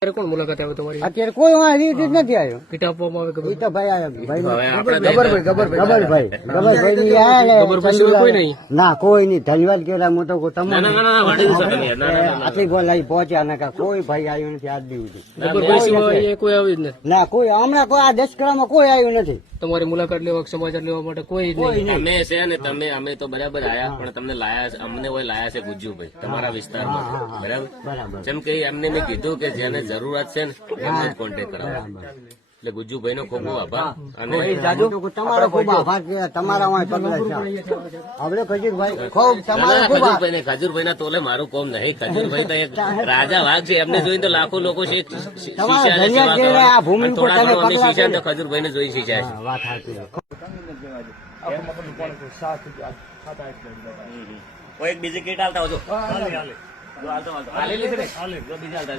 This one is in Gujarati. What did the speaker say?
અત્યારે કોણ મુલાકાત આવે તમારી? અત્યારે કોઈ વાંધી જ નથી આવ્યો. કીટ આપવામાં આવે એ તો ભાઈ આવ્યો. ગબરભાઈ ગબરભાઈ ની આયા ને ગબરભાઈ સિવાય કોઈ નહીં? ના કોઈ નહીં. ધન્યવાદ કેલા મોટો આટલી બોલ આવી પહોંચ્યા ના કોઈ ભાઈ આવ્યું નથી આજ દિવસ. ગબરભાઈ સિવાય કોઈ આવી જ નથી. ના કોઈ હમણાં કોઈ આ દશકરામાં કોઈ આવ્યું નથી. તમારી મુલાકાત લેવા સમાચાર લેવા માટે કોઈ જ નહીં. અમે છે ને તમે અમે તો બરાબર આયા પણ તમને લાયા અમને કોઈ લાયા છે ગુજ્જુભાઈ તમારા વિસ્તારમાં બરાબર. જેમ કે એમને મેં કીધું કે જેને જરૂરત છે ને એમને જ કોન્ટેક્ટ કરાવો. એટલે ગુજ્જુભાઈ નો ખૂબ ખૂબ આભાર. અને તમારો ખૂબ આભાર કે તમારા વાંય પગલા છે. આપણે ખજૂરભાઈ ખૂબ તમારો ખૂબ આભાર. ખજૂરભાઈ ના તોલે મારું કોમ નહીં. ખજૂરભાઈ તો એક રાજા વાઘ છે. એમને જોઈને તો લાખો લોકો છે. થોડા ઘણું અમે શીખ્યા તો ખજૂરભાઈ ને જોઈ શીખ્યા છે. વાત સાચી. કોઈ એક બીજી કીટ હાલતા હોજો. હાલે બીજી હાલતા